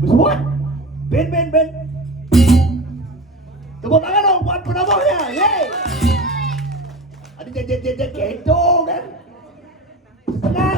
Semua, Ben. Tepuk tangan dong buat penabuhnya, yeay. Ada jet gitu kan. Benar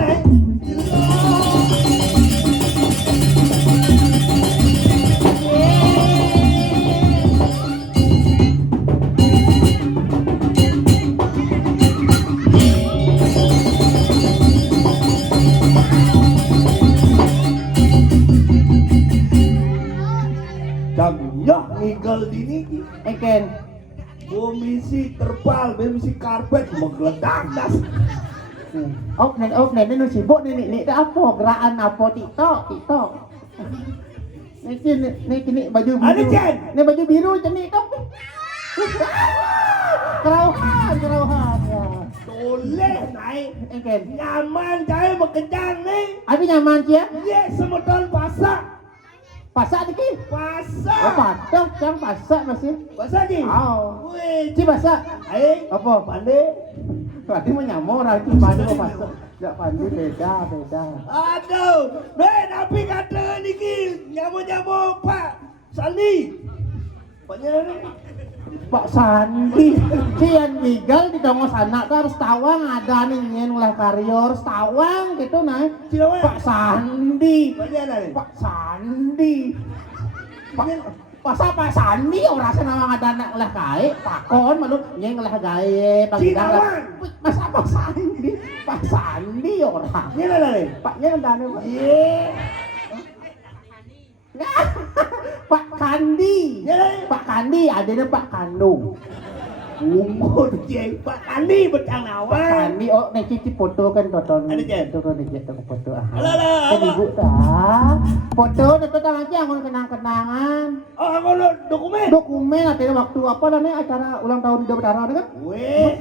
Jagonya ngigel dini Eken, komisi terpal, komisi karpet menggeledak das. nen nu sibuk nih apa gerakan apa TikTok. Nih baju biru. Ada Jen. Nih baju biru jenik kan. Kerauhan ya. Toleh naik Eken, nyaman saya bekerjang nih. abi nyaman cia? Yes, semedon pasak. Pasak dikit. Pasak. Oh, patok, yang pasak masih. Pasak ni. Oh. Weh, Ci pasak. aing Apa? pandai. Berarti mau nyamuk orang ci pandi mau pasak. Jak pandi beda. Aduh, Ben, tapi kata niki nyamuk Pak Sandi. Paknya ni. Pak Sandi, cian migal di dongo sana tuh harus tawang ada nih nyen ulah karyo harus tawang gitu nah. Siapa? Pak Sandi, Paknya ada ni. Pak Sandi, Pak Sandi orang senawang ada anak ulah kae, pakon malu nyen ulah gawe Cilawan. Masa Pak Sandi orang. Ni ada ni. Paknya ada nih. Ye. Pak Kandi, Ya. Pak Kandi adanya Pak Kandung. Umur je Pak Kandi betang Pak awak. Kandi, oh nih cici foto kan tonton. Ada, Jen? Turun nih Jen, foto. Alah, Kan apa? ibu dah. Foto itu tangan aja yang kenang-kenangan. Oh, aku lo dokumen. Dokumen ada waktu apa namanya acara ulang tahun di Dapatara kan? Weh,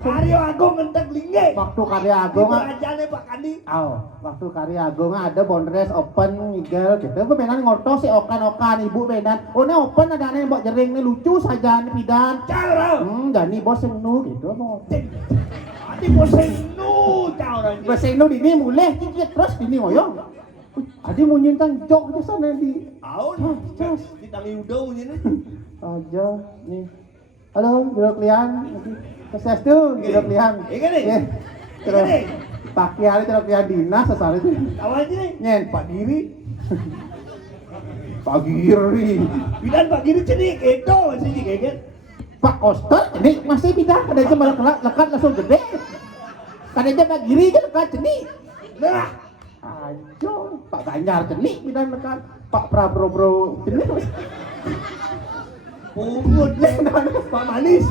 Karyo Agung ngentek linggih. Waktu karya agung. Aja nih Pak Kandi. Waktu karya agung ada bondres open ngigel gitu. Gue benar ngortos si okan ibu benar. Oh, ini open ada nih buat jering nih lucu saja nih pidan. Cara. Gani bos yang nu gitu mau. Adi bosen nu cara. Bos yang nu ini mulai cicit terus ini moyong. Adi mau nyentang jok di sana di. Aun, kita ngudau ini. Aja nih. Halo, duduk lian. Sukses tuh, duduk lian. Iya nih. Terus pakai hari duduk lian dinas sesali tuh. Tahu aja nih. Nyen Pak Diri. Pak Giri. Bidan Pak Giri cedik itu masih dikeget. Pak Koster, ini masih pindah. Ada aja malah lekat langsung gede. Ada aja Pak Giri kan lekat jenik. Nah, Ajo, Pak Ganjar jenik pindah lekat. Pak Prabowo jenik. pungut nih. Pak Manis.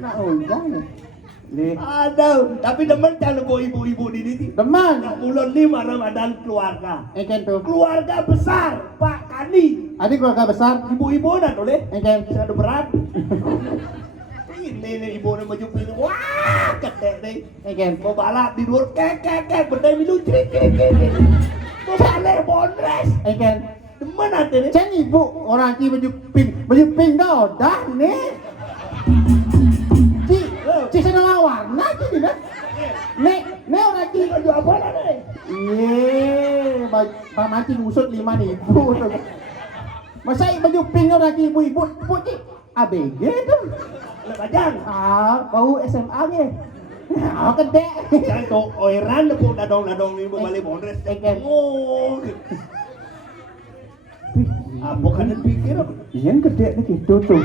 Nah, udah nih. Nih, Aduh, tapi demen jangan bawa ibu-ibu di sini. teman. Nak bulan 5 Ramadan keluarga. Eken tuh. Keluarga besar Pak Kandi. Adik keluarga besar. Ibu-ibu dah boleh. Eken. Bisa ada berat. Ini nih ibu nih baju pink. Wah, ketek nih. Eken. Mau balap di luar kek berdaya milu crik. Mau balik bondres. Eken. Demen hati nih. Cen ibu orang ki baju pink dah dah nih. Ci sana warna ci nih. Nek orang ki Baju apa lah nih? Iya, Pak mancing usut 5.000. Masa baju pink orang ki ibu-ibu putih ABG tuh. Lekajang. Bau SMA nya. Gede. Jangan tuh oiran lepuk dadong nih mau balik bondres. Eken. Oh. Apa kan pikir? Iya gede nih gitu tuh.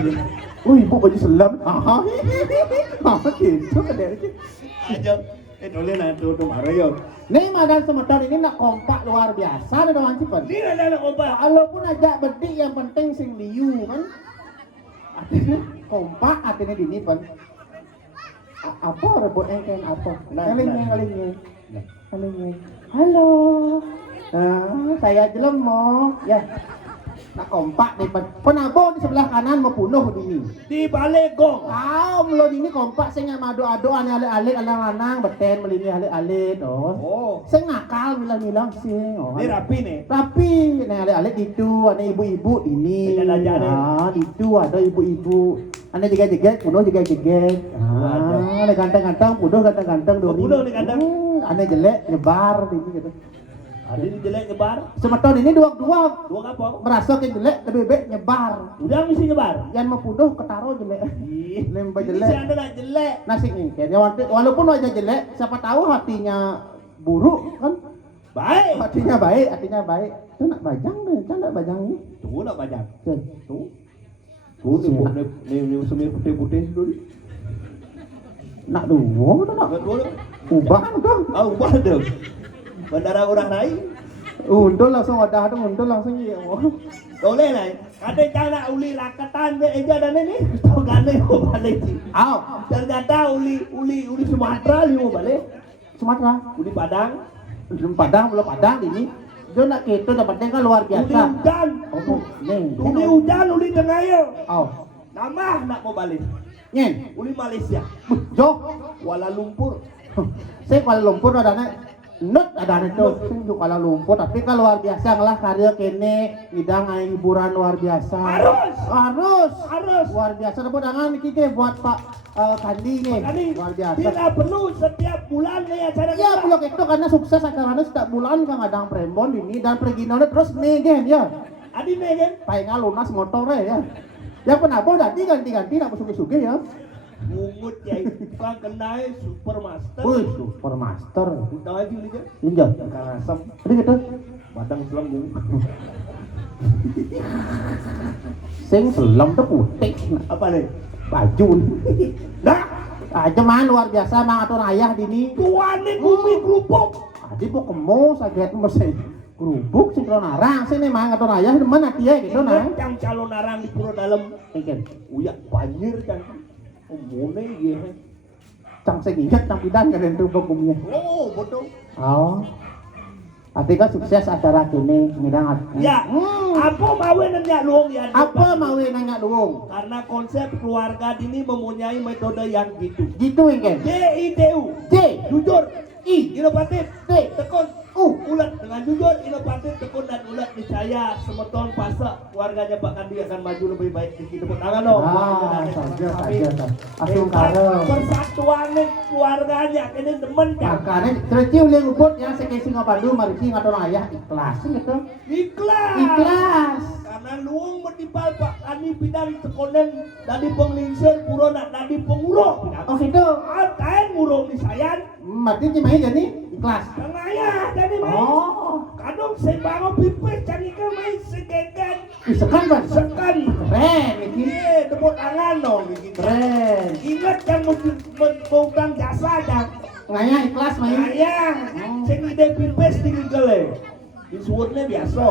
Ibu baju selam. Gitu gede nih. Aja. Boleh nah tuh marah yo. Nih Madan Semeton ini nak kompak luar biasa nih dengan Cipen. Ini ada anak kompak. Walaupun ajak bedik yang penting sing liu kan. Artinya kompak artinya dini pan. Apa rebut engken apa? Kalingnya. Halo. Saya jelemo ya. Nak kompak di penabo di sebelah kanan mau punuh ini. Di balik gong. Kau melo ini kompak saya ngado-ado alik-alik alang-alang beten melini alik-alik Oh. Saya ngakal bilang-bilang sih. Ini rapi nih. Tapi nih alik-alik itu ada ibu-ibu ini. Dengan aja nih. Itu ada ibu-ibu. Ane jeget-jeget, punuh jeget-jeget. Ada ganteng-ganteng, punuh ganteng-ganteng doni. Punuh nih ganteng. Ane jelek nyebar ini gitu. Ada ini jelek nyebar. Semeton ini dua-dua Dua apa? merasa ke jelek lebih baik nyebar. Udah mesti nyebar. Yang mau punuh ketaro jelek. Ih, Lembah ini jelek. si anda nak jelek. Nasi ini, walaupun wajah jelek, siapa tahu hatinya buruk kan? Baik. Hatinya baik, hatinya baik. Itu nak bajang deh, kan nak bajang ini. Tuh nak bajang. Tuh. Tuh. Tuh ni semir putih-putih dulu. Nak dua, tu nak Dua. ubah tu. Ah, ubah dah. Bandara orang lain. Untul langsung wadah tu, untul langsung ya. Boleh lah. Kadang jangan uli rakatan be eja dan ini. Tahu gane mau balik. Aw, Ternyata uli Sumatera li mau balik. Sumatera. Uli Padang. Belum Padang ini. Dia nak kita dapatnya kan luar Uli biasa. hujan. Oh, nih. Uli hujan, uli Tengaya. Aw, Nama nak mau balik. nyen. Uli Malaysia. Jo, Kuala Lumpur. saya Kuala Lumpur ada Nut ada itu di Kuala Lumpur, tapi kan luar biasa lah karya kene ngidang hiburan luar biasa. Harus luar biasa. Dapat tangan kita buat Pak Kandi nih. Kali Luar biasa. tidak perlu setiap bulan nih acara Ya kita. blok itu karena sukses acaranya setiap bulan kan adang prembon ini dan pergi nona terus negen ya. Adi nih kan. Palingan lunas motornya ya. Ya penabo ganti nak suge-suge ya. Mungut ya iklan kenai Supermaster. Wih, Supermaster. Udah lagi nih kan. Injak. Karasam. Jadi gitu. Badang selam dulu. Sing selam tuh putih. Apa nih? Baju. Nah, Aja man luar biasa mang atur ayah dini. tuan nih bumi kerupuk. Adi po kemo saget mesti kerubuk sing narang sini mang atur ayah demen ati ya gitu nah. Yang calon narang di pura dalam. Ikan Uyak banjir kan. Omone gitu. cang segigat cang pidan kan itu hukumnya. Oh, betul. Oh. Ati kan sukses acara kini ngidang ati. Ya, apa mau nanya luang ya? Apa mau nanya luwung? Karena konsep keluarga ini mempunyai metode yang gitu. Gitu ikan. JITU, J jujur, inovatif, T tekun, ulat dengan jujur, inovatif, tekun dan ulat niscaya semeton fase keluarganya Pak Kandi akan maju lebih baik di tepuk tangan dong. saja. Asung karo. Persatuan nih keluarganya ini demen kan? Makanya tercium yang luput ya sekesi ngapandu marisi ngatur ayah ikhlas gitu. Ikhlas. Karena luang menipal Pak Kandi bidang tekonen dari penglingsir pura nak dari penguruk. Oh gitu. Kain ngurung di sayan. Mati cimai jadi ikhlas. Tengaya jadi main. Oh. Kadang saya bangun pipis cari ke main segegan. Sekan kan? Sekan. Keren ini. Tepuk tangan dong. Keren. Ingat yang membongkang jasa dan Ngaya ikhlas main. saya sing ide pipis tinggi gele. Disuwutnya biasa.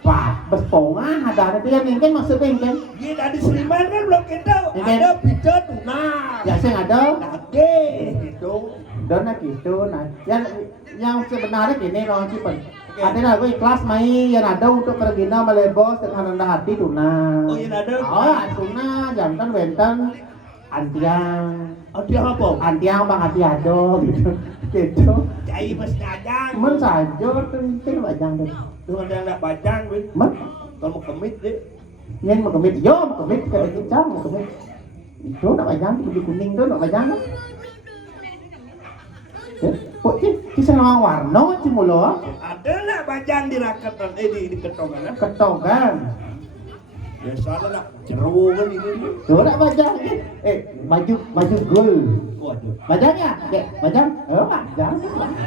Wah, besponga ada itu yang mungkin maksudnya mungkin. Ini dari Seliman kan belum kita Mungkin. ada pijat nah. Ya sih ada. Nage gitu. Dona gitu. Nah, yang sebenarnya gini orang Cipen. Oke. Ada lagu ikhlas main yang ada untuk pergina melebos dengan rendah hati tuna. Oh yang ada. Oh, tuna jantan wenten antiang. Oh dia apa? Antiang bang hati ado gitu. Gitu. Cai pas nyadang. Men saja itu bajang deh. Tuh ada yang nak bajang win. Men, Kalau mau kemit deh. yang mau kemit, yo mau kemit kada kicang mau kemit. Itu nak bajang baju kuning tu nak bajang kan. Kok kisah nama warna cimulo? Ada nak bajang di rakatan di ketongan. Ketogan. Biasa nak jeru kan ini. Tuh nak bajang ni. Baju gold. Waduh. Bajangnya, bajang. Bajang.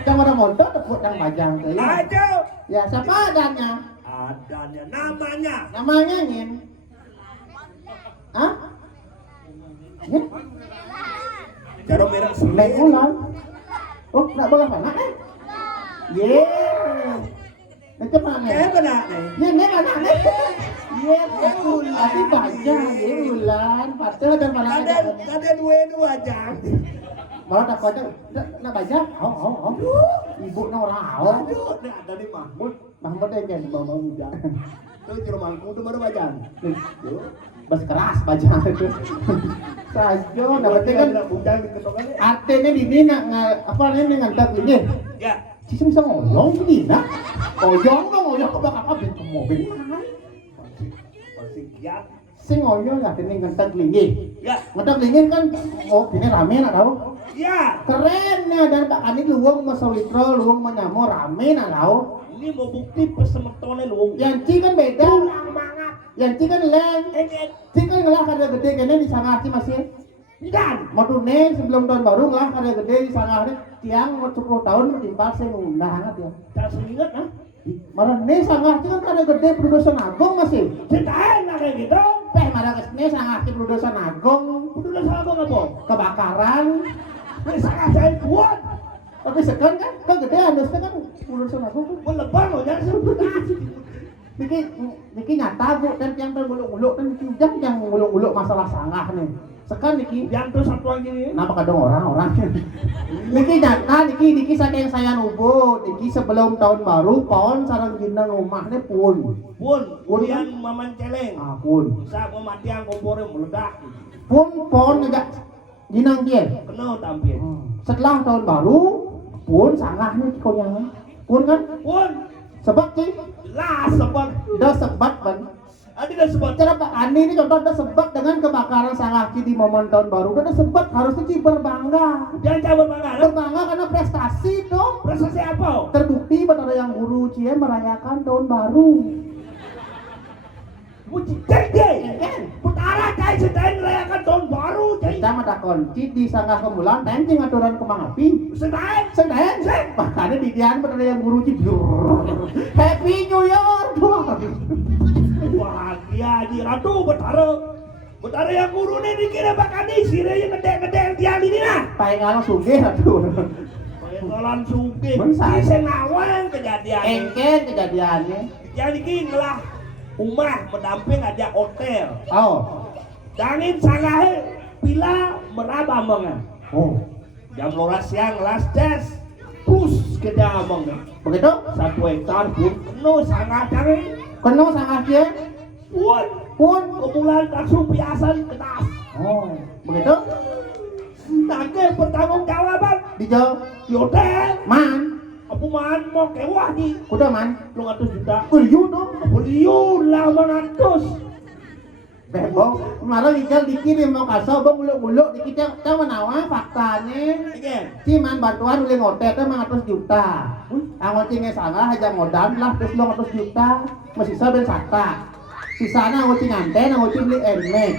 Cang ada motor tepuk nang bajang tu. Aja. Ya siapa adanya? Adanya namanya. Namanya Ngin. Hah? Ngin? Cara merah Neng seleng. ulang. Oh, nak bola mana eh? Yeah. Nanti mana? Kayak benar nih. Ya, neng anak neng. Iya, betul. Tapi bajang, ya ulan. Patut dan mana? Ada dua jam. malah tak aja nak baca ibu nak orang Aduh, ini ada nih Mahmud. Mahmud yang bawa hujan Tuh di rumahku udah baru bacaan. bas keras baca itu sajo nah berarti kan hujan di ketongannya. artinya di sini apa namanya ngantar ini Ya. sih bisa ngoyong di nah ngoyong ke bakal kabin ke mobil Masih giat. sing ngoyong artinya ngantar linggih Ya. ngantar linggih kan oh ini rame nak tahu Ya. keren ya dan Pak Ani luang sama Sawitro luang menyamo rame nak tahu Ini mau bukti pesemertone lu. yang ci kan beda Banget. yang ci kan leng ci kan ngelah kada gede kene di Sangah ci masih Dan matune sebelum tahun baru ngelah kada gede di Sangah ini tiang 10 tahun metimpal saya ngundah hangat ya tak seingat ah. marah ne Sangah ci kan kada gede produsen agung masih Ceritain lah kayak gitu. marah kesini Sangah ci produsen agung Udah sama apa? kebakaran Ini sangat saya buat. tapi sekarang kan gede harusnya kan produsen agung kan Melebar loh jangan sebut. Niki nyata bu, dan yang terguluk-guluk kan Niki ujang yang nguluk-guluk masalah Sangah nih. Sekarang Niki, Yang tuh satu lagi nih. kenapa kadang orang-orang? Niki nyata, Niki saking saya nubu, Niki sebelum tahun baru, pohon sarang ginang rumahnya pun. Pun, kemudian maman celeng. Ah pun, Bisa mematian kompornya meledak. pohon ngejak ginang dia. Kena tampil. Setelah tahun baru, pun Sangah nih konyangan. Pun kan, Pun, sebab sih, lah sebab. udah sebat ban. Adi dah sebab. Cara Pak Ani ini contoh ada sebab dengan kebakaran Sangah Ci di momen tahun baru udah ada sebab harusnya Ci berbangga Jangan cabut bangga. berbangga karena prestasi dong Prestasi apa? terbukti buat ada yang guru Ci merayakan tahun baru Muci cek deh. Putara cai sedang merayakan tahun baru cai. kita mata kunci di Sangah Kemulan tencing aturan kembang api Sedang. makanya di dian buat ada yang guru Ci Happy New Year Bahagia di ratu betara. Betara yang guru nih dikira bakal nih sirenya ngedek-ngedek tiang ini nah. paling ngalang sugih atuh Pengenalan suge. Masa? Di senawan kejadian. engken kejadiannya Yang dikira ngelah umah mendamping aja hotel. oh Dangin sangahe pila meraba mengan. oh Jam 12 siang last test. Pus ke damang. begitu 1 hektar pun penuh sangat dangin. kenal Sangah Ci Pun kemulan langsung biasan ketas. oh begitu Nanti bertanggung jawaban dijawab di hotel. man Aku man mau kewah di udah man 200 juta. Kuliu dong Beliau 800. bebong malah Ijal dikirim mau kasau bang muluk-muluk dikit yang menawa faktanya Again. cuman bantuan udah ngotet itu 100 juta angocingnya salah aja modal lah terus 200 juta masih sisa ben sakta sisanya angocing nganten angocing beli emek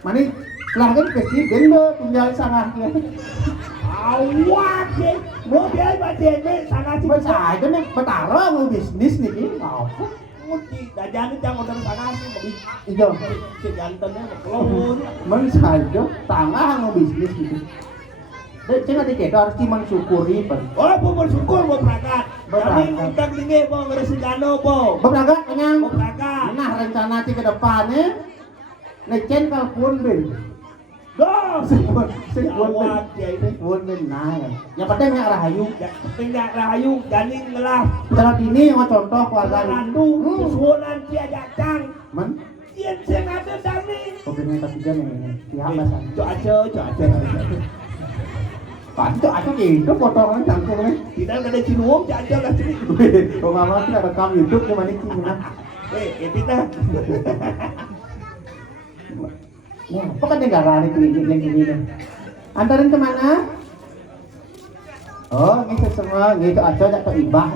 mani lah kan presiden lo tinggal sangat ya Awak deh. Mau biar badannya sangat sih. bisa aja nih betara mau bisnis nih apa Muti dajan itu yang udah sangat sih. ijo Si jantannya kelon. men saja tangah mau bisnis gitu cina dikit harus mensyukuri pen Oh, mau bersyukur mau berangkat. Berangkat. Kami undang tinggi mau ngeresingano mau. berangkat kenyang Mau berangkat. nah rencana ci ke depannya necen kalpun bin Dong. Sipun Awak dia itu. bin nah yang penting yang rahayu Ya, penting rahayu ganing ngelah. cara dini yang contoh keluarga Randu kesuonan dia jatang. men Dia sing ada dani. kopinya tapi jangan ini tiap bahasa Cok aja. Pak itu aja gitu potongan cangkungnya Tidak ada cinuom cok aja lah sini. kalau mama kita rekam YouTube gimana gimana Kita. ya apa kan negara ini gini antarin kemana oh gitu semua gitu aja ada ke ibah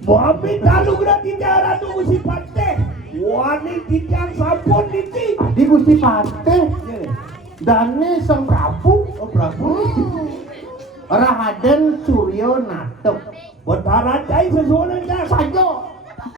Babi talu gratis cara tunggu si pate. Wani tijang sampun diki. di Gusti Pateh Dane Sang Prabu Oh Prabu. Raden Suryo Nato Betara cai sesuatu kan. saja